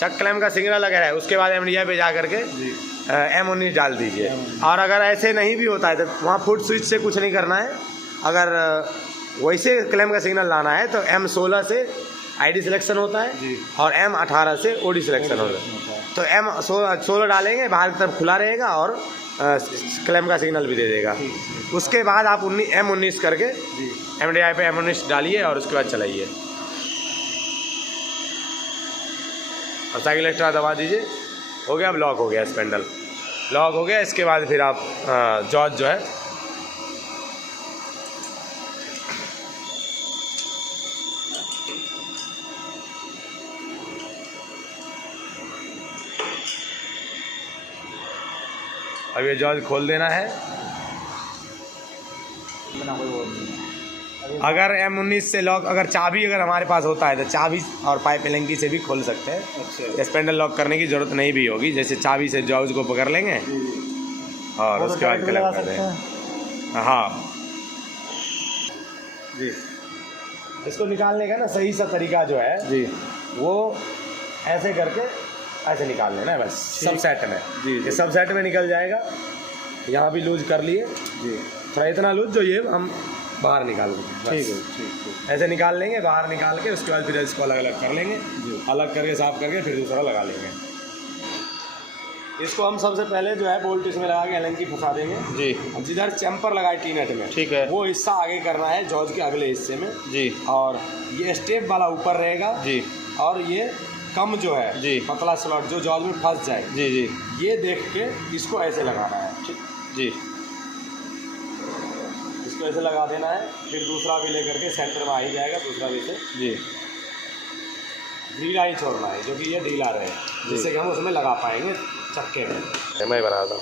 चक clamp का signal अगर है उसके बाद MDI पे जा करके M19 डाल दीजिए। और अगर ऐसे नहीं भी होता है तो वहाँ फुट स्विच से कुछ नहीं करना है। अगर वैसे क्लैम्प का सिग्नल लाना है तो M16 से ID सिलेक्शन होता है और M18 से OD सिलेक्शन होता है। तो M16 डालेंगे, बाहर की तरफ खुला रहेगा और क्लैम्प का सिग्नल भी दे देगा। उसके बाद आप M19 करके MDI पे M19 डालिए और उसके बाद चलाइए और साइकिल एक्स्ट्रा दबा दीजिए। हो गया, अब लॉक हो गया, स्पेंडल लॉक हो गया। इसके बाद फिर आप जॉज जो है अब ये जॉज खोल देना है। अगर M19 से लॉक, अगर चाबी अगर हमारे पास होता है तो चाबी और पाइप एलंकी से भी खोल सकते हैं। अच्छा। स्पेंडल लॉक करने की ज़रूरत नहीं भी होगी, जैसे चाबी से जॉज को पकड़ लेंगे और उसके बाद क्लैम्प कर देंगे। हाँ जी, इसको निकालने का ना सही सा तरीका जो है जी, वो ऐसे करके ऐसे निकाल लेना है बस, सब सेट में जी। ये सब सेट में निकल जाएगा। यहाँ भी लूज कर लिए जी, थोड़ा इतना लूज जो ये हम बाहर निकाल लेंगे। ठीक है, ठीक है। ऐसे निकाल लेंगे, बाहर निकाल के उसके बाद फिर इसको अलग अलग कर लेंगे जी। अलग करके साफ करके फिर दूसरा लगा लेंगे। इसको हम सबसे पहले जो है बोल्ट इसमें लगा के एलंकी फंसा देंगे जी। अब जिधर चैम्पर लगाए टी-नट में, ठीक है, वो हिस्सा आगे करना है जॉज के अगले हिस्से में जी। और ये स्टेप वाला ऊपर रहेगा जी, और ये कम जो है जी, पतला स्लॉट जो जॉज में फंस जाए जी जी, ये देख के इसको ऐसे लगाना है। ठीक जी, इसको ऐसे लगा देना है। फिर दूसरा भी लेकर के सेंटर में आ ही जाएगा, दूसरा भी से जी। ढीला ही छोड़ना है, जो कि ये ढीला रहे, जिससे कि हम उसमें लगा पाएंगे चक्के में। मैं बना था,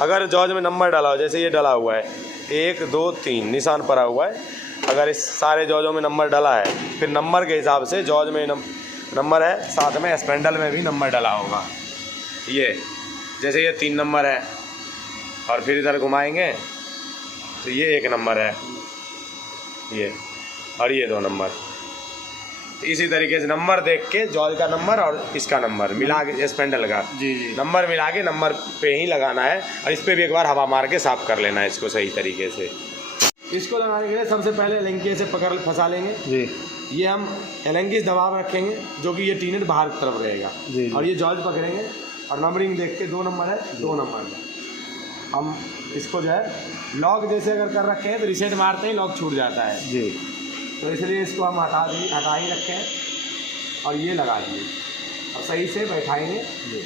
अगर जॉज में नंबर डाला हो, जैसे ये डाला हुआ है 1 2 3 निशान पड़ा हुआ है, अगर इस सारे जॉजों में नंबर डाला है, फिर नंबर के हिसाब से जॉज में नंबर है, साथ में स्पेंडल में भी नंबर डाला होगा। ये जैसे ये 3 नंबर है और फिर इधर घुमाएंगे तो ये 1 नंबर है, ये और ये 2 नंबर। इसी तरीके से नंबर देख के जॉज का नंबर और इसका नंबर मिला के स्पेंडल का जी जी नंबर मिला के नंबर पे ही लगाना है। और इस पर भी एक बार हवा मार के साफ कर लेना है इसको सही तरीके से। इसको लगाने के लिए सबसे पहले एलंकी से पकड़ फंसा लेंगे जी। ये हम एलंकी दबाव रखेंगे जो कि ये टी-नट बाहर की तरफ रहेगा जी। और ये जॉज पकड़ेंगे और नंबरिंग देख के 2 नंबर है, 2 नंबर में हम इसको जो है लॉक जैसे अगर कर रखे हैं तो रिसेट मारते ही लॉक छूट जाता है जी। तो इसलिए इसको हम हटा ही रखे हैं और ये लगा दिए और सही से बैठाएंगे जी।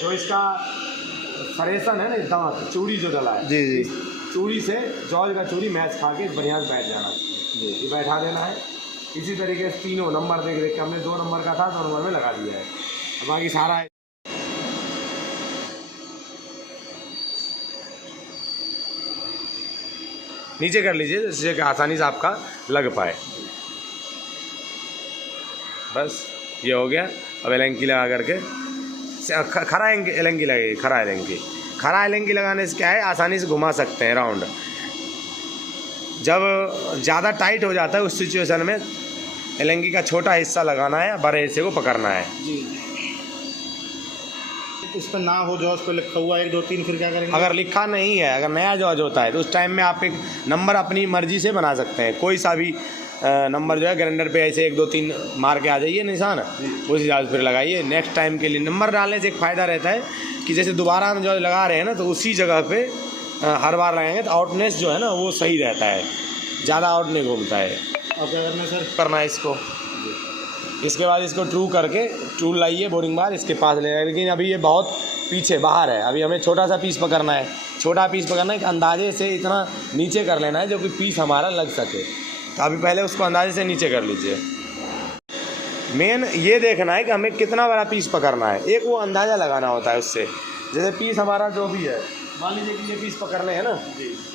जो इसका सरेसन है ना, दांत चूड़ी जो डला है जी जी, चूड़ी से जॉज का चूड़ी मैच खा के बढ़िया से बैठ जाना जी। ये बैठा देना है। इसी तरीके से तीनों नंबर देख के हमने 2 नंबर का था, 2 नंबर में लगा दिया है। बाकी सारा नीचे कर लीजिए जिससे कि आसानी से आपका लग पाए। बस ये हो गया। अब एलंकी लगा करके खरा एलंकी लगेगी, खरा एलंकी लगाने से क्या है, आसानी से घुमा सकते हैं राउंड। जब ज़्यादा टाइट हो जाता है उस सिचुएशन में एलंकी का छोटा हिस्सा लगाना है, बड़े हिस्से को पकड़ना है जी। उस पर ना हो जॉज पर लिखा हुआ 1 2 3, फिर क्या करेंगे? अगर लिखा नहीं है, अगर नया जॉज होता है तो उस टाइम में आप एक नंबर अपनी मर्जी से बना सकते हैं। कोई सा भी नंबर जो है ग्राइंडर पे ऐसे 1 2 3 मार के आ जाइए निशान, उस हिसाब से फिर लगाइए। नेक्स्ट टाइम के लिए नंबर डालने से एक फ़ायदा रहता है कि जैसे दोबारा हम जॉज लगा रहे हैं ना, तो उसी जगह पे हर बार लगाएंगे तो आउटनेस जो है ना वो सही रहता है, ज़्यादा आउट नहीं घूमता है। और क्या करना है सर? करना है इसको, इसके बाद इसको ट्रू करके टूल लाइए बोरिंग बार इसके पास ले, लेकिन अभी ये बहुत पीछे बाहर है। अभी हमें छोटा सा पीस पकड़ना है, छोटा पीस पकड़ना है कि अंदाजे से इतना नीचे कर लेना है जो कि पीस हमारा लग सके। तो अभी पहले उसको अंदाजे से नीचे कर लीजिए। मेन ये देखना है कि हमें कितना बड़ा पीस पकड़ना है, एक वो अंदाज़ा लगाना होता है उससे। जैसे पीस हमारा जो भी है, मान लीजिए कि ये पीस पकड़ने हैं ना,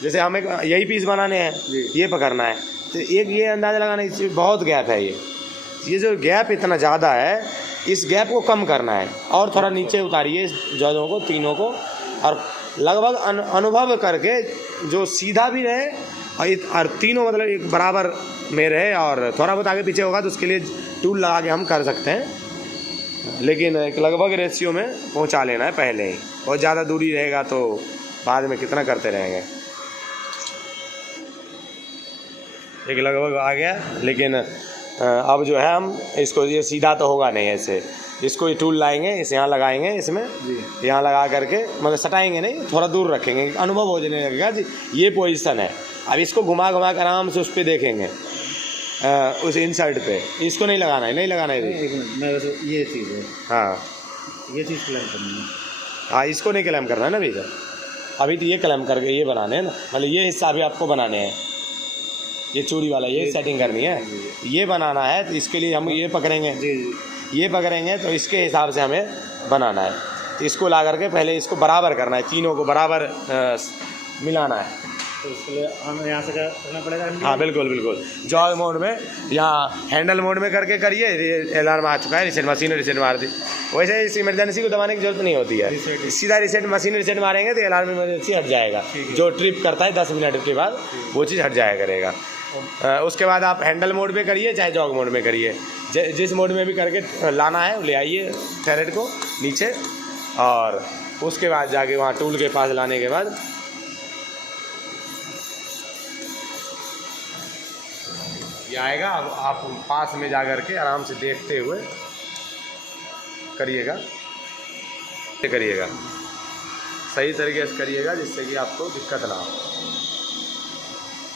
जैसे हमें यही पीस बनाने हैं, ये पकड़ना है, तो एक ये अंदाज़ा लगाना है, इसमें बहुत गैप है। ये जो गैप इतना ज़्यादा है, इस गैप को कम करना है और थोड़ा नीचे उतारिए जॉजों को, तीनों को, और लगभग अनुभव करके जो सीधा भी रहे और तीनों मतलब एक बराबर में रहे। और थोड़ा बहुत आगे पीछे होगा तो उसके लिए टूल लगा के हम कर सकते हैं। लेकिन एक लगभग रेशियो में पहुंचा लेना है पहले ही। बहुत ज़्यादा दूरी रहेगा तो बाद में कितना करते रहेंगे। एक लगभग आ गया, लेकिन अब जो है हम इसको, ये सीधा तो होगा नहीं ऐसे, इसको ये टूल लाएंगे, इसे यहाँ लगाएंगे, इसमें यहाँ लगा करके मतलब सटाएंगे नहीं, थोड़ा दूर रखेंगे, अनुभव हो जाने लगेगा जी ये पोजीशन है। अब इसको घुमा घुमा कर आराम से उस पर देखेंगे, उस इनसाइड पे। इसको नहीं लगाना है, नहीं लगाना है। एक मिनट, मैं वैसे ये चीज़ है, हाँ ये चीज़ क्लेम करनी है। हाँ, इसको नहीं क्लेम करना है ना भैया, अभी तो ये क्लेम करके ये बनाने हैं ना, मतलब ये हिस्सा अभी आपको बनाने हैं, ये चूड़ी वाला ये सेटिंग करनी है, ये बनाना है। तो इसके लिए हम ये पकड़ेंगे, ये पकड़ेंगे तो इसके हिसाब से हमें बनाना है। तो इसको ला करके पहले इसको बराबर करना है, तीनों को बराबर मिलाना है। तो इसके लिए हमें यहाँ से क्या करना पड़ेगा? हाँ बिल्कुल बिल्कुल, जॉय मोड में, यहाँ हैंडल मोड में करके करिए। अलार्म आ चुका है, रिसेट मशीन रिसेट मार दी। वैसे इस इमरजेंसी को दबाने की जरूरत नहीं होती है, सीधा रिसेट मशीन रिसेट मारेंगे तो अलार्म इमरजेंसी हट जाएगा। जो ट्रिप करता है 10 मिनट के बाद वो चीज़ हट जाया करेगा। उसके बाद आप हैंडल मोड में करिए चाहे जॉग मोड में करिए, जिस मोड में भी करके लाना है ले आइए थ्रेड को नीचे, और उसके बाद जाके वहाँ टूल के पास लाने के बाद ये आएगा। अब आप पास में जा कर के आराम से देखते हुए करिएगा, सही तरीके से करिएगा जिससे कि आपको दिक्कत ना हो।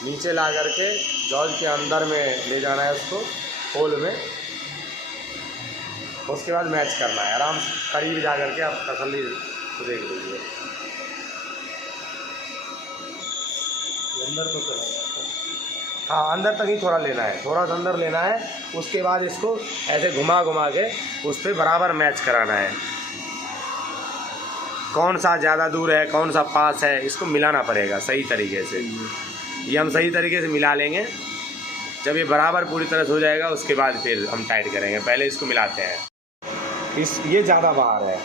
नीचे ला करके जॉज के अंदर में ले जाना है उसको, होल में, उसके बाद मैच करना है। आराम से करीब जा करके आप तसल्ली को देख लीजिए। अंदर तो कर, हाँ अंदर तक ही थोड़ा लेना है, थोड़ा सा अंदर लेना है। उसके बाद इसको ऐसे घुमा घुमा के उस पर बराबर मैच कराना है। कौन सा ज़्यादा दूर है, कौन सा पास है, इसको मिलाना पड़ेगा सही तरीके से। ये हम सही तरीके से मिला लेंगे। जब ये बराबर पूरी तरह से हो जाएगा उसके बाद फिर हम टाइट करेंगे। पहले इसको मिलाते हैं। ये ज़्यादा बाहर है,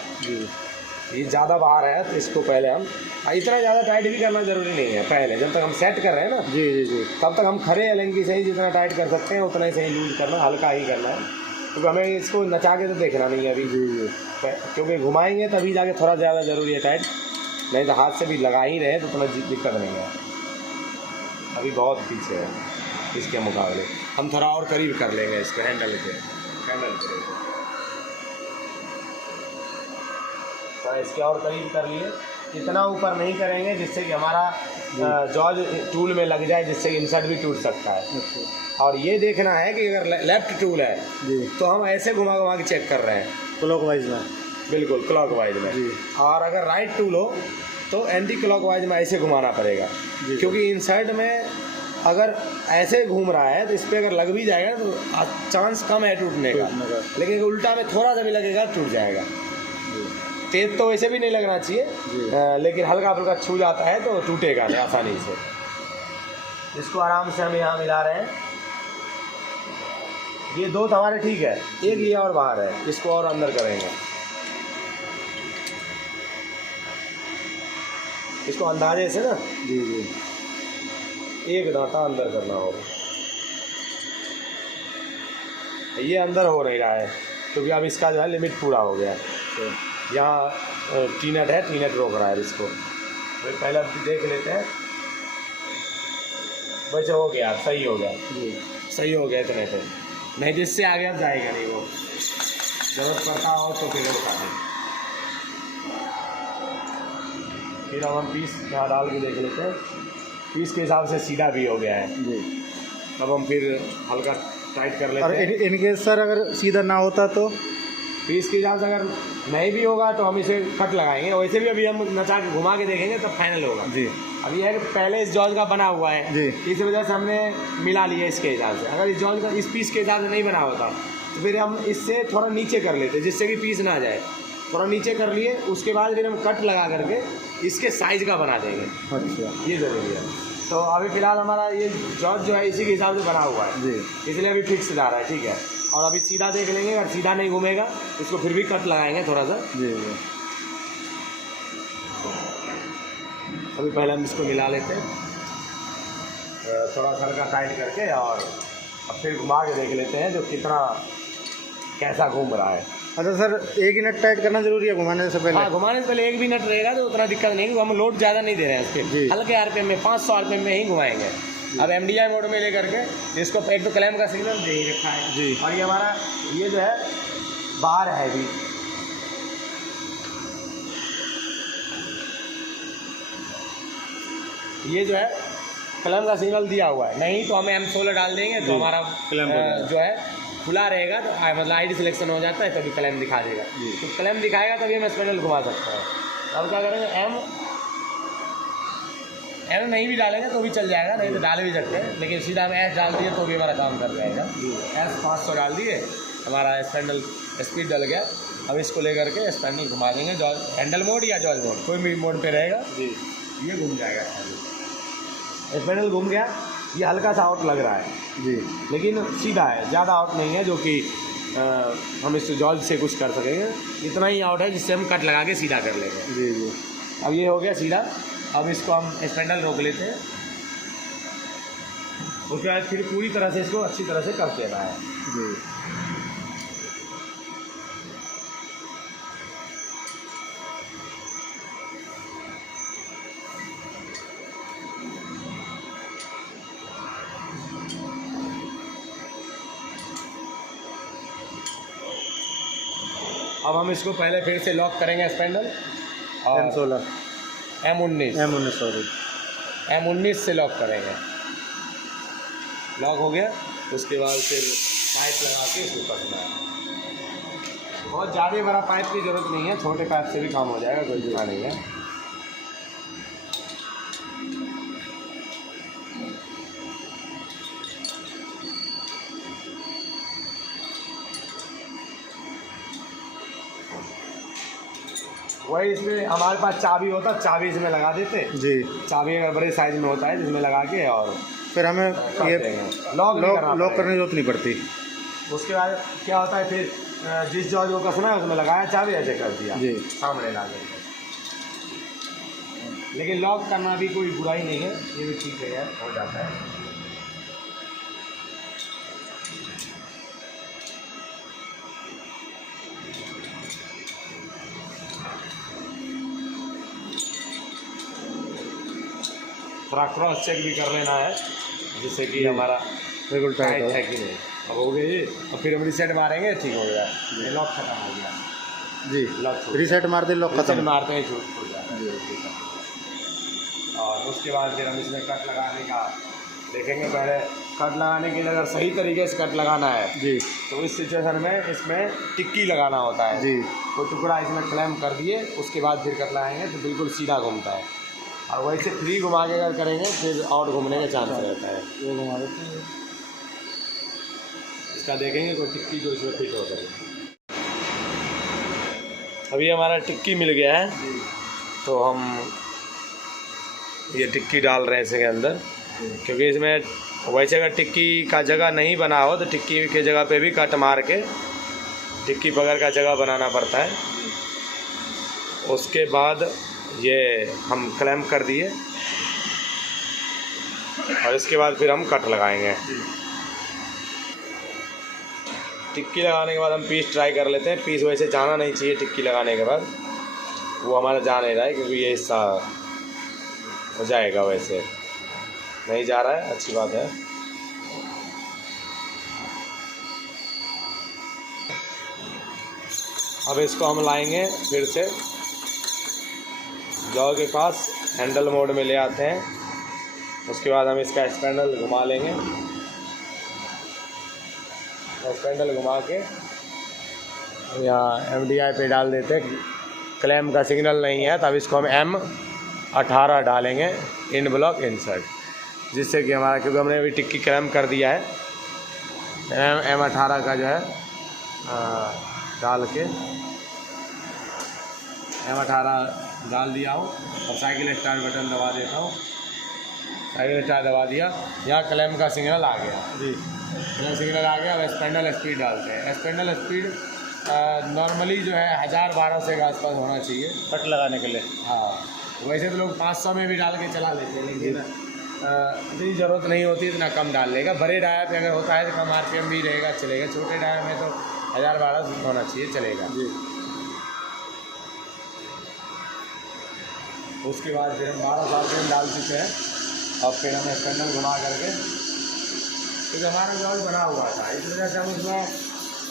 ये ज़्यादा बाहर है तो इसको पहले हम, इतना ज़्यादा टाइट भी करना ज़रूरी नहीं है। पहले जब तक हम सेट कर रहे हैं ना, जी, तब तक हम खड़े एलंगी से ही जितना टाइट कर सकते हैं उतना ही सही लूज करना, हल्का ही करना है, क्योंकि हमें इसको नचा के तो देखना नहीं है अभी। जी, क्योंकि घुमाएंगे तभी जाके थोड़ा ज़्यादा ज़रूरी है टाइट, नहीं तो हाथ से भी लगा ही रहे तो उतना दिक्कत नहीं है। अभी बहुत पीछे है इसके मुकाबले, हम थोड़ा और करीब कर लेंगे इसको हैंडल के, तो इसके और करीब कर लिए। इतना ऊपर नहीं करेंगे जिससे कि हमारा जॉज टूल में लग जाए, जिससे इंसर्ट भी टूट सकता है। और ये देखना है कि अगर लेफ्ट टूल है तो हम ऐसे घुमा घुमा के चेक कर रहे हैं क्लॉकवाइज में, बिल्कुल क्लॉकवाइज में। और अगर राइट टूल हो तो एंटी क्लॉकवाइज में ऐसे घुमाना पड़ेगा, क्योंकि इंसर्ट में अगर ऐसे घूम रहा है तो इस पर अगर लग भी जाएगा तो चांस कम है टूटने का, लेकिन उल्टा में थोड़ा सा भी लगेगा टूट जाएगा। तेज तो वैसे भी नहीं लगना चाहिए, लेकिन हल्का फुल्का छू जाता है तो टूटेगा नहीं आसानी से। इसको आराम से हम यहाँ मिला रहे हैं। ये दो तो हमारे ठीक है, एक ये और बाहर है, इसको और अंदर करेंगे। इसको अंदाजे से ना, जी, एक दांता अंदर करना होगा। ये अंदर हो नहीं रहा है क्योंकि अब इसका जो है लिमिट पूरा हो गया है। तो यहाँ टी नट है, टी नट रोक रहा है इसको। तो पहले देख लेते हैं। वैसे हो गया, सही हो गया, सही हो गया इतने पे, नहीं जिससे आगे अब जाएगा नहीं वो। जरूरत पड़ता हो तो फिर रोका नहीं। फिर हम पीस यहाँ डाल के देख लेते हैं। पीस के हिसाब से सीधा भी हो गया है जी। तब हम फिर हल्का टाइट कर लेते हैं। और इनकेस सर अगर सीधा ना होता तो पीस के हिसाब से अगर नहीं भी होगा तो हम इसे कट लगाएंगे। वैसे भी अभी हम नचा के घुमा के देखेंगे तब फाइनल होगा जी। अभी है कि पहले इस जॉज का बना हुआ है जी, इस वजह से हमने मिला लिया इसके हिसाब से। अगर इस जॉज का इस पीस के हिसाब से नहीं बना होता तो फिर हम इससे थोड़ा नीचे कर लेते जिससे कि पीस ना जाए। थोड़ा नीचे कर लिए, उसके बाद फिर हम कट लगा करके इसके साइज़ का बना देंगे। अच्छा, ये ज़रूरी है। तो अभी फ़िलहाल हमारा ये जॉज जो है इसी के हिसाब से बना हुआ है जी, इसलिए अभी फिक्स जा रहा है, ठीक है। और अभी सीधा देख लेंगे, अगर सीधा नहीं घूमेगा इसको फिर भी कट लगाएंगे थोड़ा सा जी। अभी पहले हम इसको मिला लेते हैं थोड़ा हल्का टाइट करके, और अब फिर घुमा के देख लेते हैं जो कितना कैसा घूम रहा है। अच्छा सर, एक ही नट टाइट करना जरूरी है घुमाने से पहले? हाँ, घुमाने से पहले एक भी नट रहेगा तो उतना दिक्कत नहीं, हम लोड ज़्यादा नहीं दे रहे हैं इस जी। पर, हल्के आरपीएम में 500 आरपीएम में ही घुमाएंगे। अब एमडीआई मोड में लेकर के इसको एक तो क्लैम का सिग्नल दे ही रखा है जी। और ये हमारा ये जो है बाहर है भी, ये जो है क्लैम का सिग्नल दिया हुआ है, नहीं तो हमें M16 डाल देंगे तो जी, हमारा क्लैम हो जाएगा। जो है खुला रहेगा तो मतलब आईडी सिलेक्शन हो जाता है, तभी क्लैम दिखा देगा। जी। तो क्लैम दिखाएगा तभी हम स्पेंडल घुमा सकते हैं। अब क्या करेंगे, एम नहीं भी डालेंगे तो भी चल जाएगा, नहीं तो डाल भी सकते हैं, लेकिन सीधा हम S डाल दिए तो भी हमारा काम कर जाएगा। S 500 डाल दिए, हमारा स्पेंडल स्पीड डल गया। अब इसको लेकर के स्पेंडल घुमा देंगे, जॉज हैंडल मोड या जॉज मोड, कोई भी मोड पे रहेगा, जी। ये घूम जाएगा। स्पेंडल घूम गया, ये हल्का सा आउट लग रहा है जी। लेकिन सीधा है, ज़्यादा आउट नहीं है जो कि हम इससे जॉज से कुछ कर सकेंगे, इतना ही आउट है जिससे हम कट लगा के सीधा कर लेंगे। जी जी। अब ये हो गया सीधा। अब इसको हम स्पेंडल रोक लेते हैं, उसके बाद फिर पूरी तरह से इसको अच्छी तरह से कर देना है। जी। अब हम इसको पहले फिर से लॉक करेंगे स्पेंडल और M16 M19 सॉरी M19 से लॉक करेंगे। लॉक हो गया, उसके बाद फिर पाइप लगा के इसको कसना है। बहुत ज़्यादा बड़ा पाइप की ज़रूरत नहीं है, छोटे पाइप से भी काम हो जाएगा, कोई दिक्कत नहीं है। वही इसमें हमारे पास चाबी होता, चाबी इसमें लगा देते। जी। चाबी अगर बड़े साइज में होता है जिसमें लगा के और फिर हमें ये लॉक लॉक करने की जरूरत नहीं पड़ती। उसके बाद क्या होता है, फिर जिस जॉज को कसना है उसमें लगाया, चाबी ऐसे कर दिया जी। सामने ला के। लेकिन लॉक करना भी कोई बुराई नहीं है, ये भी ठीक है यार, हो जाता है। थोड़ा क्रॉस चेक भी कर लेना है जिससे कि हमारा बिल्कुल टाइट टाइट हो। है कि नहीं। अब हो गई, अब फिर हम रिसेट मारेंगे, ठीक हो गया, ये लॉक खत्म हो गया। जी। लॉक रीसेट मार दे, लॉक रिसेट खत्म। मारते हैं छूट हो जाएगा। और उसके बाद फिर हम इसमें कट लगाने का देखेंगे। पहले कट लगाने के लिए अगर सही तरीके से कट लगाना है जी। तो इस सिचुएशन में इसमें टिक्की लगाना होता है। जी। तो टुकड़ा इसमें क्लैम्प कर दिए, उसके बाद फिर कट लगाएंगे तो बिल्कुल सीधा घूमता है। और वैसे फ्री घुमा के अगर करेंगे फिर आउट घूमने का चांस रहता है। ये घुमा देते हैं। इसका देखेंगे तो टिक्की जो इसमें फिट हो सके। अभी हमारा टिक्की मिल गया है तो हम ये टिक्की डाल रहे हैं इसके अंदर, क्योंकि इसमें वैसे अगर टिक्की का जगह नहीं बना हो तो टिक्की के जगह पे भी कट मार के टिक्की बगैर का जगह बनाना पड़ता है। उसके बाद ये हम क्लैम्प कर दिए और इसके बाद फिर हम कट लगाएंगे। टिक्की लगाने के बाद हम पीस ट्राई कर लेते हैं। पीस वैसे जाना नहीं चाहिए टिक्की लगाने के बाद, वो हमारा जा नहीं रहा है क्योंकि ये हिस्सा हो जाएगा, वैसे नहीं जा रहा है, अच्छी बात है। अब इसको हम लाएंगे फिर से जॉ के पास, हैंडल मोड में ले आते हैं। उसके बाद हम इसका स्पेंडल घुमा लेंगे, स्पेंडल घुमा के यहाँ MDI पे डाल देते हैं। क्लैम्प का सिग्नल नहीं है तब इसको हम M18 डालेंगे, इन ब्लॉक इंसर्ट, जिससे कि हमारा, क्योंकि हमने अभी टिक्की क्लैम्प कर दिया है, M18 का जो है डाल के M18 डाल दिया हूँ और साइकिल स्टार्ट बटन दबा देता हूँ। साइकिल स्टार्ट दबा दिया, यहाँ क्लैम्प का सिग्नल आ गया। जी। यहाँ सिग्नल आ गया। अब स्पेंडल स्पीड डालते हैं। स्पेंडल स्पीड नॉर्मली जो है 1000-1200 के आसपास होना चाहिए कट लगाने के लिए। हाँ, वैसे तो लोग 500 में भी डाल के चला लेते हैं, लेकिन इतनी ज़रूरत नहीं होती, इतना कम डाल लेगा। बड़े टायर पे अगर होता है तो कम RPM भी रहेगा, चलेगा। छोटे टायर में तो 1012 होना चाहिए, चलेगा। जी। उसके बाद फिर हम 12 साल से डाल चुके हैं और फिर हमें स्पैंडल घुमा करके, क्योंकि हमारा जॉज बना हुआ था, इस वजह से हम उसमें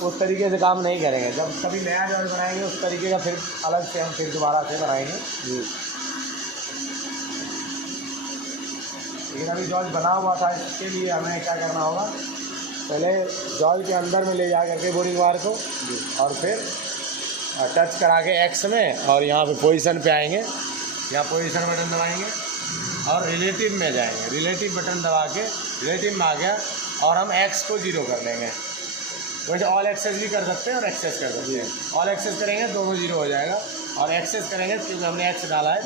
उस तरीके से काम नहीं करेंगे। जब कभी नया जॉज बनाएंगे उस तरीके का फिर अलग से हम फिर दोबारा से बनाएंगे। जी। लेकिन अभी जॉज बना हुआ था, इसके लिए हमें क्या करना होगा, पहले जॉज के अंदर में ले जा करके बोरिंग वायर को, और फिर टच करा के एक्स में, और यहाँ पे पोजीशन पे आएंगे, यहाँ पोजीशन बटन दबाएंगे और रिलेटिव में जाएंगे। रिलेटिव बटन दबा के रिलेटिव में आ गया और हम एक्स को 0 कर लेंगे। वैसे ऑल एक्सेस भी कर सकते हैं और एक्सेस कर सकते हैं। ऑल एक्सेस करेंगे दोनों 0 हो जाएगा, और एक्सेस करेंगे क्योंकि हमने एक्स डाला है,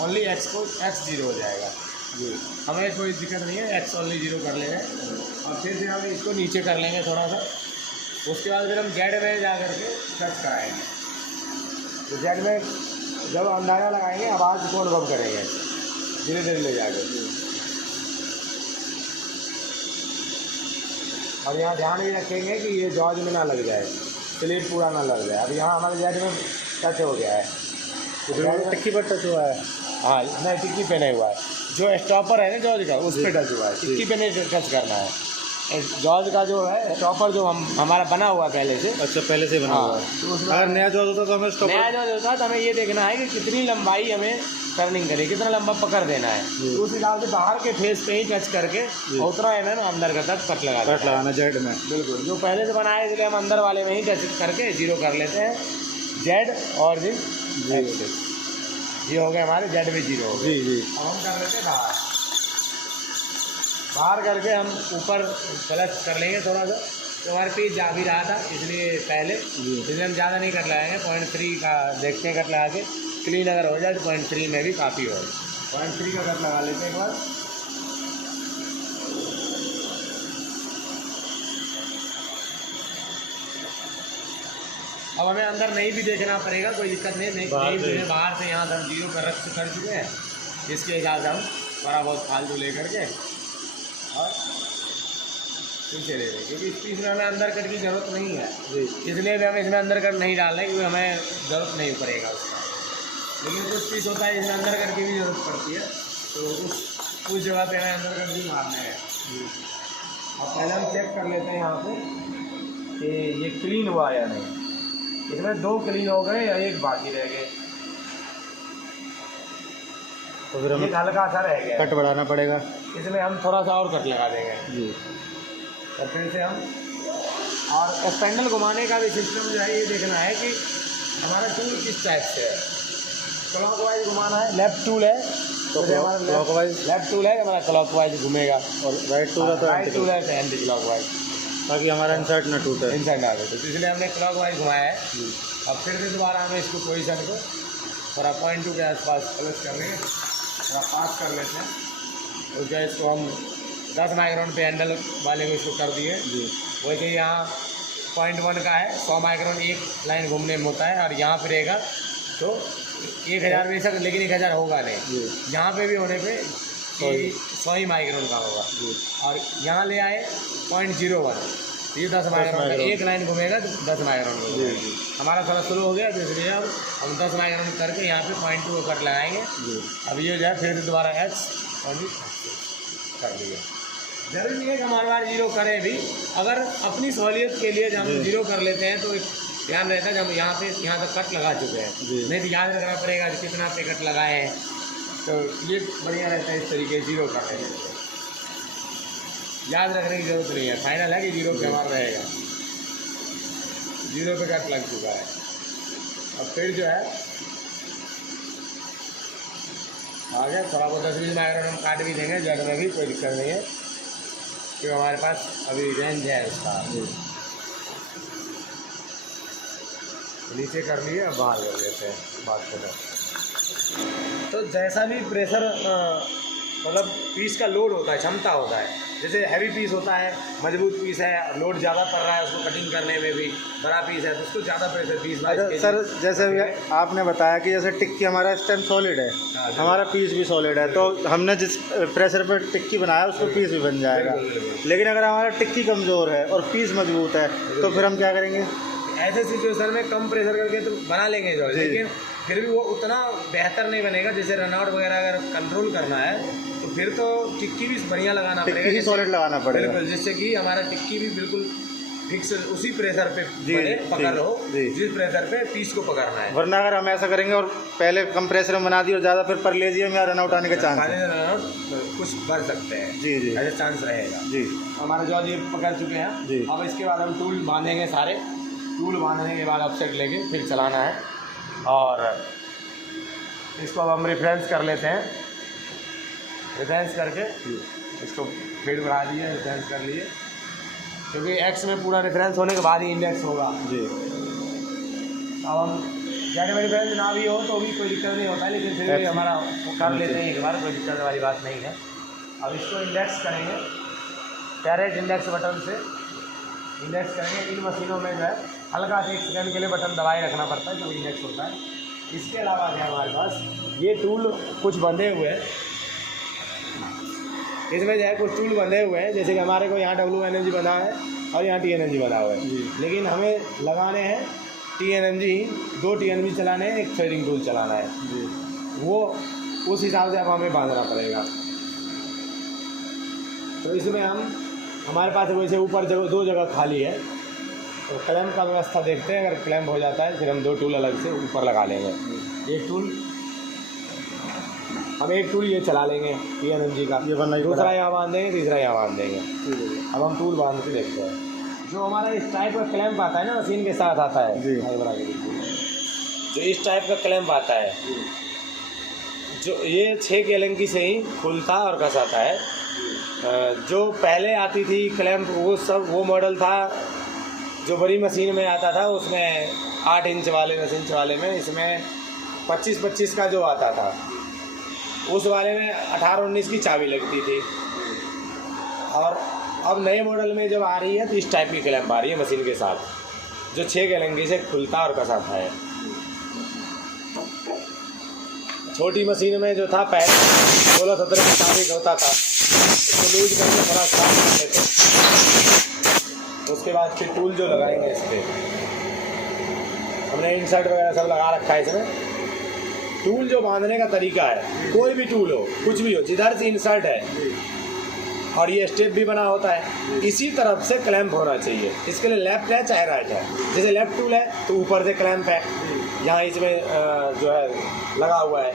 ओनली एक्स को एक्स 0 हो जाएगा। जी। हमें कोई दिक्कत नहीं है, एक्स ओनली 0 कर लेंगे और फिर से हम इसको नीचे कर लेंगे थोड़ा सा। उसके बाद फिर हम जेड में जा करके टच कराएंगे। तो जेड में जब अंदाज़ा लगाएंगे आवाज़ को अनुभव करेंगे धीरे धीरे ले जाकर। और यहाँ ध्यान भी रखेंगे कि ये जॉज में ना लग जाए, स्लीट पूरा ना लग जाए। अब यहाँ हमारे जेड में टच हो गया है, टिक्की पर टच हुआ है। हाँ नहीं, टिक्की पे नहीं हुआ है, जो स्टॉपर है ना जॉज का उस पर टच हुआ है, टिक्की पे नहीं टच करना है। जॉज का जो है स्टॉपर जो हमारा बना हुआ पहले से, अच्छा, पहले से बना हुआ है। तो उसमें अगर नया जॉज होता तो हमें स्टॉपर, नया जॉज होता है तो हमें ये देखना है कि कितनी लंबाई हमें टर्निंग करें, कितना लंबा पकड़ देना है, तो उस हिसाब से बाहर के फेस पे ही टच करके उतना अंदर का तक कट लगाना जेड में। बिल्कुल, जो पहले से बनाया है इसलिए हम अंदर वाले में ही टच करके 0 कर लेते हैं। जेड और जी ये हो गए हमारे जेड में 0 हो गए। जी जी। अब हम कर लेते हैं बाहर करके हम ऊपर प्लस कर लेंगे थोड़ा सा, तो हमारे पेज जा भी रहा था इसलिए पहले, इसलिए हम ज़्यादा नहीं कट लगाएंगे। 0.3 का देखते हैं कट लगा के, क्लीन अगर हो जाए तो 0.3 में भी काफ़ी हो। 0.3 का कट लगा लेते हैं एक बार। अब हमें अंदर नहीं भी देखना पड़ेगा, कोई दिक्कत नहीं, बाहर से यहाँ हम 0 कर चुके हैं। इसके हिसाब से हम थोड़ा बहुत फालतू ले करके और पीछे ले लें, क्योंकि इस पीस में हमें अंदर कट की ज़रूरत नहीं है, इसलिए भी हम इसमें अंदर कट नहीं डाल रहे क्योंकि हमें ज़रूरत नहीं पड़ेगा उसका। लेकिन कुछ पीस होता है इसमें अंदर कट की भी ज़रूरत पड़ती है, तो उस जगह पे हमें अंदर कट भी मारना है। अब पहले हम चेक कर लेते हैं यहाँ पे कि ये क्लीन हुआ या नहीं। इसमें 2 क्लीन हो गए या 1 बाकी रह गए, तो फिर हमें हल्का सा रह गया, कट बढ़ाना पड़ेगा, इसलिए हम थोड़ा सा और कट लगा देंगे। जी। और फिर से हम और स्पैंडल घुमाने का भी सिस्टम जो है ये देखना है कि हमारा टूल किस टाइप से है। क्लॉकवाइज घुमाना है, लेफ्ट टूल है तो हमारा क्लॉकवाइज, लेफ्ट टूल है हमारा क्लॉकवाइज घूमेगा, और राइट टूल है तो राइट टूल है तो एंटी क्लॉकवाइज, ताकि हमारा इंसर्ट ना टूटे, इंसर्ट ना टूटे। तो इसलिए हमने क्लॉकवाइज घुमाया है। अब फिर से दोबारा हमें इसको पोजीशन को थोड़ा 0.2 के आसपास प्लस कर लेंगे, थोड़ा पास कर लेते हैं। और जो इसको हम 10 माइक्रोन पे हैंडल वाले को इसको कर दिए। वैसे यहाँ 0.1 का है, 100 माइक्रोन एक लाइन घूमने में होता है, और यहाँ पर रहेगा तो 1000 बेशक, लेकिन 1000 होगा नहीं, यहाँ पे भी होने पे 100 ही माइक्रोन का होगा। और यहाँ ले आए 0.01, ये 10 माइक्रोन का, एक लाइन घूमेगा तो 10 माइक्रोन घूमेगा। हमारा थोड़ा स्लो हो गया तो इसलिए हम 10 माइक्रोन करके यहाँ पे 0.2 कट लगाएंगे। अब ये जो है फिर से दोबारा एक्स और भी कर दिया। जरूरी नहीं है कि हमारे बार 0 करें भी, अगर अपनी सहूलियत के लिए जब हम 0 कर लेते हैं तो ध्यान रहता है जब यहाँ तक कट लगा चुके हैं, नहीं तो याद रखना पड़ेगा कि कितना पे कट लगाए हैं, तो ये बढ़िया रहता है इस तरीके से 0 करने में। याद रखने की ज़रूरत नहीं है, फाइनल है कि 0 पे हमारा रहेगा, 0 पे कट लग चुका है। अब फिर जो है आगे थोड़ा बहुत 10-20 माइक्रोन हम काट भी देंगे, जेड में भी कोई दिक्कत नहीं है, क्योंकि हमारे पास अभी रेंज है उसका। नीचे कर लिए, अब बाहर कर लेते हैं बात को। तो जैसा भी प्रेशर मतलब पीस का लोड होता है, क्षमता होता है, जैसे हैवी पीस होता है, मजबूत पीस है, लोड ज़्यादा पड़ रहा है उसको कटिंग करने में भी, बड़ा पीस है तो उसको ज़्यादा प्रेशर 20-22 सर, जैसे आपने बताया कि जैसे टिक्की हमारा स्टैंड सॉलिड है, हमारा पीस भी सॉलिड है, तो हमने जिस प्रेशर पर टिक्की बनाया उसको पीस भी बन जाएगा। लेकिन अगर हमारा टिक्की कमज़ोर है और पीस मजबूत है तो फिर हम क्या करेंगे? ऐसे सिचुएशन में कम प्रेशर करके तो बना लेंगे जॉर्ज, लेकिन फिर भी वो उतना बेहतर नहीं बनेगा। जैसे रनआउट वगैरह अगर कंट्रोल करना है तो फिर तो टिक्की भी बढ़िया लगाना पड़ेगा, टिक्की सॉलिड लगाना पड़ेगा बिल्कुल, जिससे कि हमारा टिक्की भी बिल्कुल फिक्स उसी प्रेशर पे बने, पकड़ हो, जिस प्रेशर पे पीस को पकड़ना है। वरना अगर हम ऐसा करेंगे और पहले कम प्रेशर में बना दिए और ज़्यादा, फिर परलेजियम या रनआउट आने के चांस कुछ बढ़ सकते हैं जी जी, ऐसा चांस रहेगा जी। हमारा जॉर्ज ये पकड़ चुके हैं जी। अब इसके बाद हम टूल बांधेंगे सारे। टूल बांधने के बाद अपसेट लेके फिर चलाना है और इसको अब हम रेफरेंस कर लेते हैं। रेफरेंस करके इसको फीड बढ़ा दिए, रेफरेंस कर लिए, क्योंकि एक्स में पूरा रेफरेंस होने के बाद ही इंडेक्स होगा जी। अब हम जेड में रेफरेंस ना भी हो तो भी कोई दिक्कत नहीं होता है, लेकिन फिर भी हमारा कर लेते हैं एक बार, कोई दिक्कत वाली बात नहीं है। अब इसको इंडेक्स करेंगे डायरेक्ट इंडेक्स बटन से इंडेक्स करेंगे। इन मशीनों में जो है हल्का से 1 सेकंड के लिए बटन दबाए रखना पड़ता है जो इंडेक्स होता है। इसके अलावा जो है हमारे पास ये टूल कुछ बंधे हुए हैं, इसमें जो है कुछ टूल बंधे हुए हैं, जैसे कि हमारे को यहाँ WNMG बना है और यहाँ TNMG बना हुआ है, लेकिन हमें लगाने हैं TNMG, 2 TNMG चलाने हैं, एक थ्रेडिंग टूल चलाना है, वो उस हिसाब से अब हमें बांधना पड़ेगा। तो इसमें हमारे पास वैसे ऊपर 2 जगह खाली है, तो क्लैम्प का व्यवस्था देखते हैं। अगर क्लैम्प हो जाता है फिर हम 2 टूल अलग से ऊपर लगा लेंगे। एक टूल हम एक टूल ये चला लेंगे TNMG का, दूसरा यहाँ बांध देंगे, तीसरा यहाँ बांध देंगे। अब हम टूल बांध के देखते हैं। जो हमारा इस टाइप का क्लैम्प आता है ना, मशीन के साथ आता है, जो इस टाइप का क्लैम्प आता है, जो ये 6 केलंकी से ही खुलता और कसाता है। जो पहले आती थी क्लैम्प वो मॉडल था जो बड़ी मशीन में आता था, उसमें 8 इंच वाले 10 इंच वाले में, इसमें 25-25 का जो आता था, उस वाले में 18-19 की चाबी लगती थी। और अब नए मॉडल में जब आ रही है तो इस टाइप की क्लैम्प आ रही है मशीन के साथ, जो 6 केलंकी से खुलता और कसाता है। छोटी मशीन में जो था पहले 16-17 की चाबी होता था, उसको लूज करके थोड़ा साफ कर लेते। उसके बाद फिर टूल जो लगाएंगे इस पर, हमने इंसर्ट वगैरह सब लगा रखा है इसमें। टूल जो बांधने का तरीका है, कोई भी टूल हो, कुछ भी हो, जिधर से इंसर्ट है और ये स्टेप भी बना होता है, इसी तरफ से क्लैम्प होना चाहिए। इसके लिए लेफ्ट है चाहे राइट है। जैसे लेफ्ट टूल है तो ऊपर से क्लैम्प है, यहाँ इसमें जो है लगा हुआ है,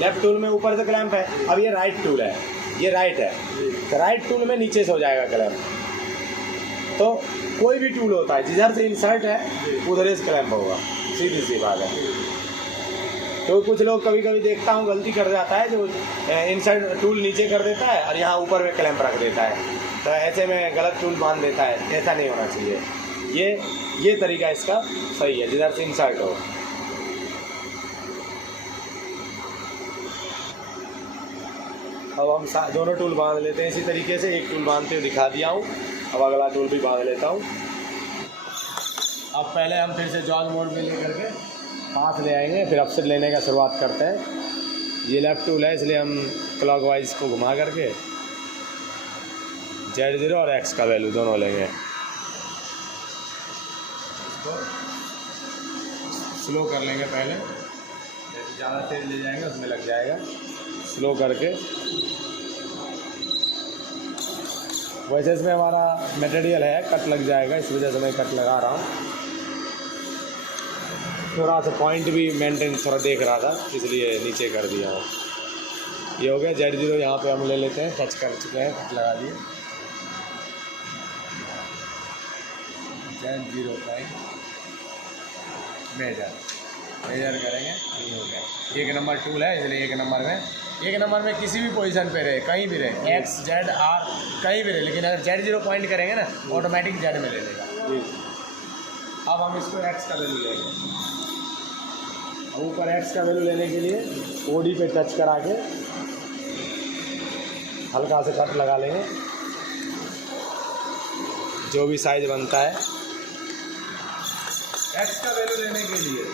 लेफ्ट टूल में ऊपर से क्लैम्प है। अब ये राइट टूल है, ये राइट है, तो राइट टूल में नीचे से हो जाएगा क्लैम्प। तो कोई भी टूल होता है, जिधर से इंसर्ट है उधर से क्लैम्प होगा, सीधी सी बात है। तो कुछ लोग कभी कभी देखता हूँ गलती कर जाता है, जो इंसर्ट टूल नीचे कर देता है और यहाँ ऊपर में क्लैम्प रख देता है, तो ऐसे में गलत टूल बांध देता है। ऐसा नहीं होना चाहिए। ये तरीका इसका सही है, जिधर से इंसर्ट हो। अब हम दोनों टूल बांध लेते हैं इसी तरीके से। एक टूल बांधते हुए दिखा दिया हूँ, अब अगला टूल भी बांध लेता हूँ। अब पहले हम फिर से जॉर्ज मोड में ले करके हाथ ले आएंगे, फिर अपसेट लेने का शुरुआत करते हैं। ये लेफ्ट टूल है, इसलिए हम क्लॉकवाइज को घुमा करके Z0 और X का वैल्यू दोनों लेंगे। इसको स्लो कर लेंगे पहले, ज़्यादा तेज ले जाएंगे उसमें लग जाएगा। स्लो करके, वैसे इसमें हमारा मटेरियल है, कट लग जाएगा, इस वजह से मैं कट लगा रहा हूँ। थोड़ा सा पॉइंट भी मेंटेन थोड़ा देख रहा था, इसलिए नीचे कर दिया हूँ। ये हो गया Z0। यहाँ पे हम ले लेते हैं, टच कर चुके हैं, कट लगा दिए। Z0 पॉइंट मेजर करेंगे, ये हो गया। 1 नंबर टूल है, इसलिए 1 नंबर में किसी भी पोजीशन पे रहे, कहीं भी रहे, X Z R कहीं भी रहे, लेकिन अगर Z0 पॉइंट करेंगे ना ऑटोमेटिक Z में ले लेगा। अब हम इसको X का वैल्यू लेंगे। ऊपर X का वैल्यू लेने के लिए OD पे टच करा के हल्का से कट लगा लेंगे, जो भी साइज बनता है। X का वैल्यू लेने के लिए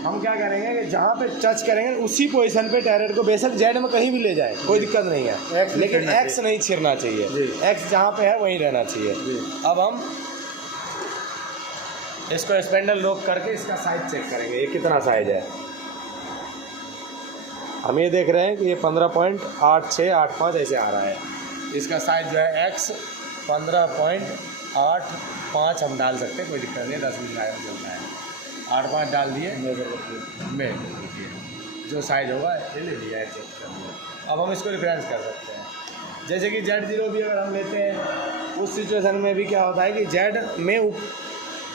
हम क्या करेंगे कि जहाँ पे टच करेंगे उसी पोजीशन पे टायरेट को बेशक Z में कहीं भी ले जाए, कोई दिक्कत नहीं है, लेकिन X नहीं छिड़ना चाहिए। X जहाँ पे है वहीं रहना चाहिए। अब हम इसको स्पेंडल लॉक करके इसका साइज चेक करेंगे ये कितना साइज है। हम ये देख रहे हैं कि ये 15.8685 ऐसे आ रहा है। इसका साइज जो है एक्स 15.85 हम डाल सकते हैं, कोई दिक्कत नहीं है, 10 मिनट आगे चलता है। 8.5 डाल दिए में जो साइज होगा ये ले लिया है, चेक कर लिया। अब हम इसको रेफरेंस कर सकते हैं। जैसे कि Z0 भी अगर हम लेते हैं उस सिचुएशन में भी क्या होता है कि Z में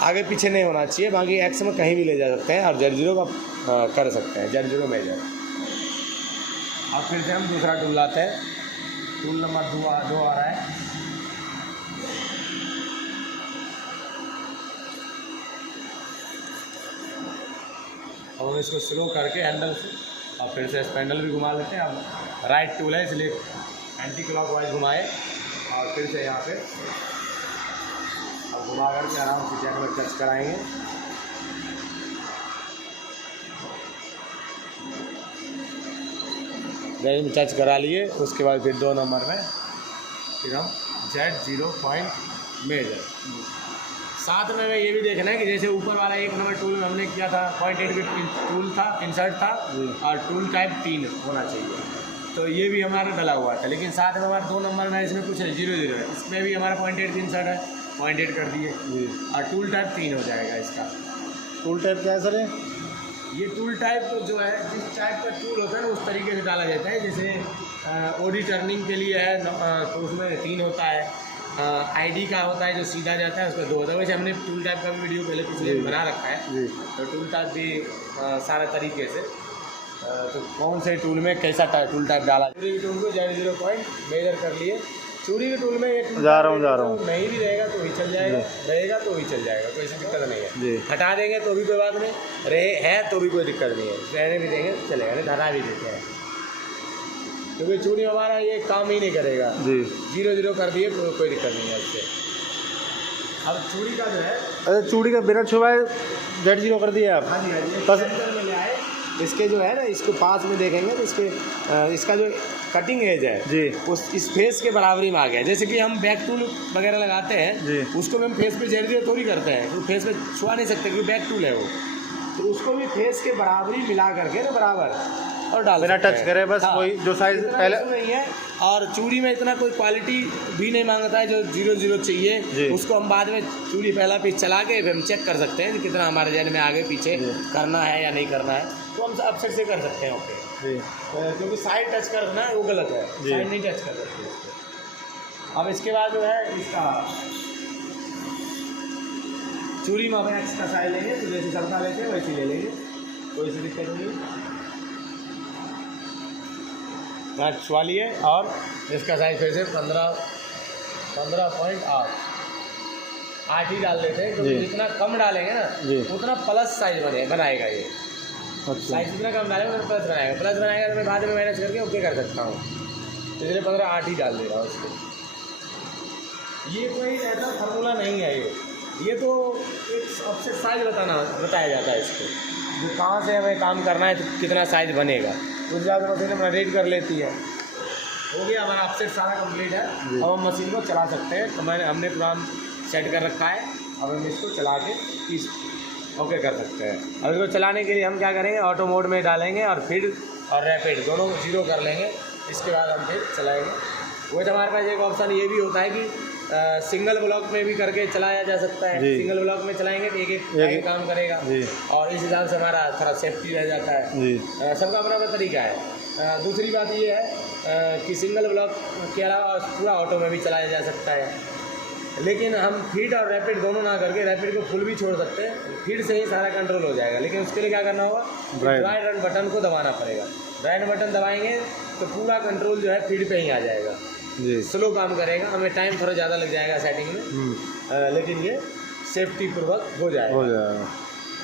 आगे पीछे नहीं होना चाहिए, बाकी X में कहीं भी ले जा सकते हैं और Z0 का कर सकते हैं, Z0 मेजर। अब फिर से हम दूसरा टूल लाते हैं, टूल नंबर 2 आ रहा है। अब हम इसको स्लो करके हैंडल से और फिर से स्पेंडल भी घुमा लेते हैं। अब राइट टूल है इसलिए एंटी क्लॉकवाइज घुमाए और फिर से यहाँ पे अब घुमा करके आराम से जैक में टच कराएंगे। जैक में टच करा लिए, उसके बाद फिर 2 नंबर में फिर हम Z0 पॉइंट मेजर। साथ में ये भी देखना है कि जैसे ऊपर वाला 1 नंबर टूल में हमने किया था 0.8 टूल था, इंसर्ट था और टूल टाइप 3 होना चाहिए, तो ये भी हमारा डला हुआ था। लेकिन साथ में हमारा 2 नंबर में इसमें कुछ है 0 है, इसमें भी हमारा 0.8 इंसर्ट है, 0.8 कर दिए और टूल टाइप 3 हो जाएगा इसका। टूल टाइप क्या है सर? ये टूल टाइप जो है जिस टाइप का टूल होता है ना उस तरीके से डाला जाता है। जैसे ओडी टर्निंग के लिए है तो उसमें 3 होता है, आईडी का होता है जो सीधा जाता है उसका 2 होता है। वैसे हमने टूल टाइप का भी वीडियो पहले पिछले बना रखा है, तो टूल टाइप भी सारा तरीके से तो कौन से टूल में कैसा टूल टाइप डाला। चूड़ी के टूल को Z0 पॉइंट मेजर कर लिए। चूड़ी के टूल में ये टूल जा रहा हूँ नहीं भी रहेगा तो ही चल जाएगा, रहेगा तो ही चल जाएगा, कोई ऐसी दिक्कत नहीं है। हटा देंगे तो भी कोई बात नहीं, रहे है तो भी कोई दिक्कत नहीं है, रहने भी देंगे चलेगा, नहीं हटा भी देते हैं क्योंकि चूड़ी हमारा ये काम ही नहीं करेगा। 0 कर दिए तो कोई दिक्कत नहीं है इससे। अब चूड़ी का जो है, अरे चूड़ी का बिना छुपाए Z0 कर दिया आप? हाँ जी बस सेंटर में ले आए। इसके जो है ना इसको पास में देखेंगे तो इसका जो कटिंग एज है जी उस इस फेस के बराबरी में आ गया। जैसे कि हम बैक टूल वगैरह लगाते हैं जी, उसको भी हम फेस पे Z0 थोड़ी करते हैं, तो फेस पे छुआ नहीं सकते क्योंकि बैक टूल है वो, तो उसको भी फेस के बराबरी मिला करके ना बराबर और डाल बिना टच करे बस। हाँ, वही जो साइज पहले नहीं है। और चूड़ी में इतना कोई क्वालिटी भी नहीं मांगता है जो 0 चाहिए, उसको हम बाद में चूड़ी पहला पीस चला के फिर हम चेक कर सकते हैं कि कितना हमारे जहन में आगे पीछे करना है या नहीं करना है, तो हम अपसेट से कर सकते हैं। ओके क्योंकि साइड टच करना है वो गलत है, साइड नहीं टच कर सकते इसको। अब इसके बाद जो है इसका चूड़ी में हम एक्स का साइज लेंगे, तो जैसे चलता लेते हैं वैसे ले लेंगे, कोई सी दिक्कत नहीं। छुआ लिए और इसका साइज फिर से 15.8 ही डाल देते हैं, क्योंकि जितना कम डालेंगे ना उतना प्लस साइज बनाएगा ये। साइज जितना कम डालेंगे उतना प्लस बनाएगा, तो मैं बाद में मैनेज करके ओके कर सकता हूँ, तो इसलिए 15.8 ही डाल दे रहा हूँ उसको। ये कोई ऐसा फार्मूला नहीं है, ये तो एक ऑफसेट साइज बताया जाता है इसको, जो कहाँ से हमें काम करना है तो कितना साइज बनेगा उस हिसाब से मशीन अपना रेड कर लेती है। हो गया हमारा ऑफसेट सारा कंप्लीट है, अब हम मशीन को चला सकते हैं। तो हमने प्रोग्राम सेट कर रखा है, अब हम इसको चला के ओके कर सकते हैं। अब इसको चलाने के लिए हम क्या करेंगे, ऑटो मोड में डालेंगे और फीड और रैपिड दोनों को 0 कर लेंगे, इसके बाद हम फिर चलाएँगे। वही हमारे पास एक ऑप्शन ये भी होता है कि सिंगल ब्लॉक में भी करके चलाया जा सकता है। सिंगल ब्लॉक में चलाएंगे तो एक काम करेगा और इस हिसाब से हमारा थोड़ा सेफ्टी रह जाता है। सबका अपना अपना तरीका है। दूसरी बात ये है कि सिंगल ब्लॉक के अलावा पूरा ऑटो में भी चलाया जा सकता है, लेकिन हम फीड और रैपिड दोनों ना करके रैपिड को फुल भी छोड़ सकते हैं, फीड से ही सारा कंट्रोल हो जाएगा। लेकिन उसके लिए क्या करना होगा, ड्राई रन बटन को दबाना पड़ेगा। ड्राई रन बटन दबाएंगे तो पूरा कंट्रोल जो है फीड पे ही आ जाएगा, स्लो काम करेगा, हमें टाइम थोड़ा ज़्यादा लग जाएगा सेटिंग में, लेकिन ये सेफ्टी पूर्वक हो जाएगा।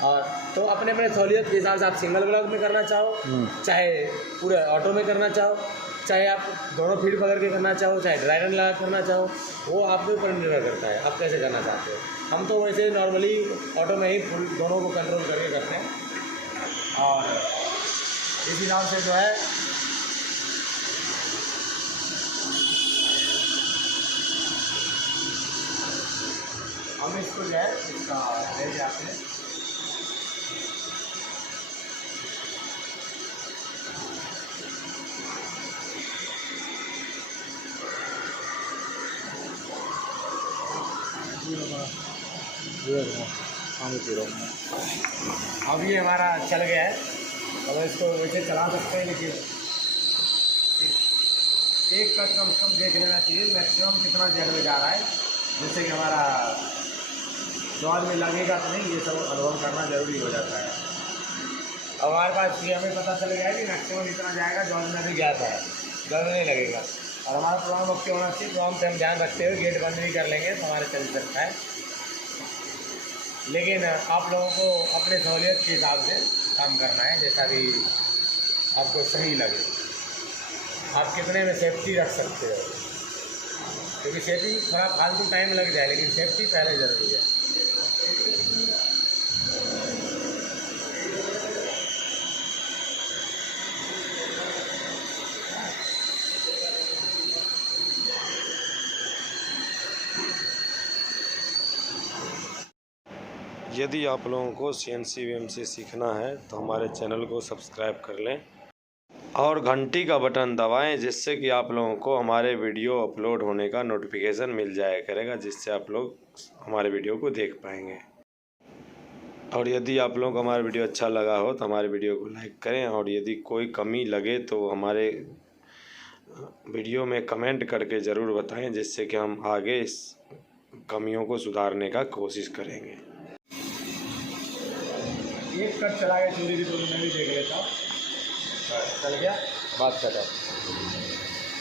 और तो अपने अपने सहूलियत के हिसाब से आप सिंगल ब्लॉक में करना चाहो, चाहे पूरे ऑटो में करना चाहो, चाहे आप दोनों फीड पकड़ के करना चाहो, चाहे ड्राई रन लगा करना चाहो, वो आपके ऊपर निर्भर करता है आप कैसे करना चाहते हो। हम तो वैसे नॉर्मली ऑटो में ही फुल दोनों को कंट्रोल करके करते हैं, और इस हिसाब से जो है हम इसको जो है इसका ले जाते हैं। अब ये हमारा चल गया है, अब इसको वैसे चला सकते हैं, लेकिन एक का कम से कम देख लेना चाहिए मैक्सिमम कितना जेड में जा रहा है, जिससे कि हमारा जॉज में लगेगा तो नहीं, ये सब अनुभव करना ज़रूरी हो जाता है। अब हमारे पास ये हमें पता चल गया है कि मैक्सिमम इतना जाएगा, जॉज में भी गया था, जॉज नहीं लगेगा। और हमारा प्रोग्राम अब क्या होना चाहिए, प्रोग्राम से हम ध्यान रखते हुए गेट बंद भी कर लेंगे तो हमारे चल सकता है, लेकिन आप लोगों को अपने सहूलियत के हिसाब से काम करना है, जैसा भी आपको सही लगे। आप कितने में सेफ्टी रख सकते हो, क्योंकि सेफ्टी थोड़ा फालतू टाइम लग जाए, लेकिन सेफ्टी पहले ज़रूरी है। यदि आप लोगों को CNC VMC सीखना है तो हमारे चैनल को सब्सक्राइब कर लें और घंटी का बटन दबाएं, जिससे कि आप लोगों को हमारे वीडियो अपलोड होने का नोटिफिकेशन मिल जाया करेगा, जिससे आप लोग हमारे वीडियो को देख पाएंगे। और यदि आप लोगों को हमारा वीडियो अच्छा लगा हो तो हमारे वीडियो को लाइक करें, और यदि कोई कमी लगे तो हमारे वीडियो में कमेंट करके ज़रूर बताएं, जिससे कि हम आगे इस कमियों को सुधारने का कोशिश करेंगे। एक कट चला गया चोरी की, तो मैं भी देख लेता हूँ, चल गया, बात खत्म।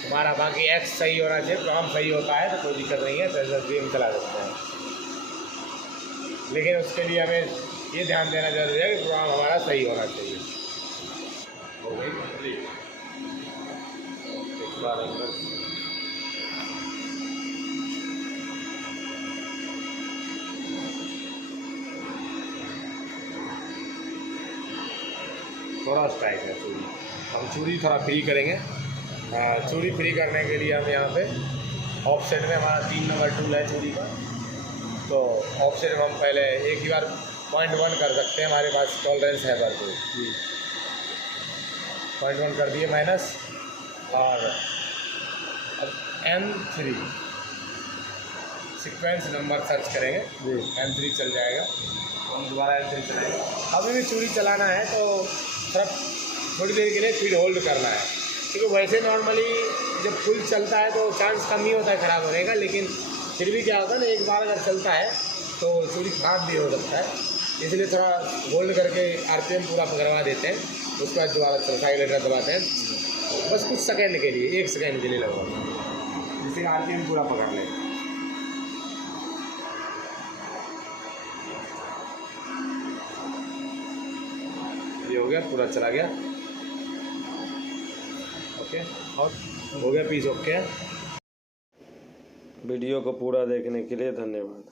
हमारा बाकी एक्स सही होना चाहिए, प्रोग्राम सही होता है तो कोई दिक्कत नहीं है, तो भी हम चला सकते हैं। लेकिन उसके लिए हमें ये ध्यान देना जरूरी है कि प्रोग्राम हमारा सही होना चाहिए। हो गई कंप्लीट। एक बार थोड़ा स्ट्राइक है चूड़ी, हम चूड़ी थोड़ा फ्री करेंगे। चूड़ी फ्री करने के लिए हम यहाँ पे ऑफसेट में हमारा 3 नंबर टूल है चूड़ी का, तो ऑफसेट में हम पहले एक ही बार 0.1 कर सकते हैं, हमारे पास टॉलरेंस है भरपूर। 0.1 कर दिए माइनस, और अब M3 सीक्वेंस नंबर सर्च करेंगे, M3 चल जाएगा, हम दोबारा M3 चलाएंगे। अभी भी चूड़ी चलाना है तो थोड़ी देर के लिए फीड होल्ड करना है, क्योंकि वैसे नॉर्मली जब फुल चलता है तो चांस कम ही होता है ख़राब होने का, लेकिन फिर भी क्या होता है ना, एक बार अगर चलता है तो चूड़ी खराब भी हो सकता है, इसलिए थोड़ा होल्ड करके RPM पूरा पकड़वा देते हैं, उसके बाद दोबारा साइलेंसर दबाते हैं, बस कुछ सेकेंड के लिए, 1 सेकेंड के लिए लगवाते हैं, जिससे RPM पूरा पकड़ लें। ये हो गया, पूरा चला गया, ओके, और हो गया पीस ओके। वीडियो को पूरा देखने के लिए धन्यवाद।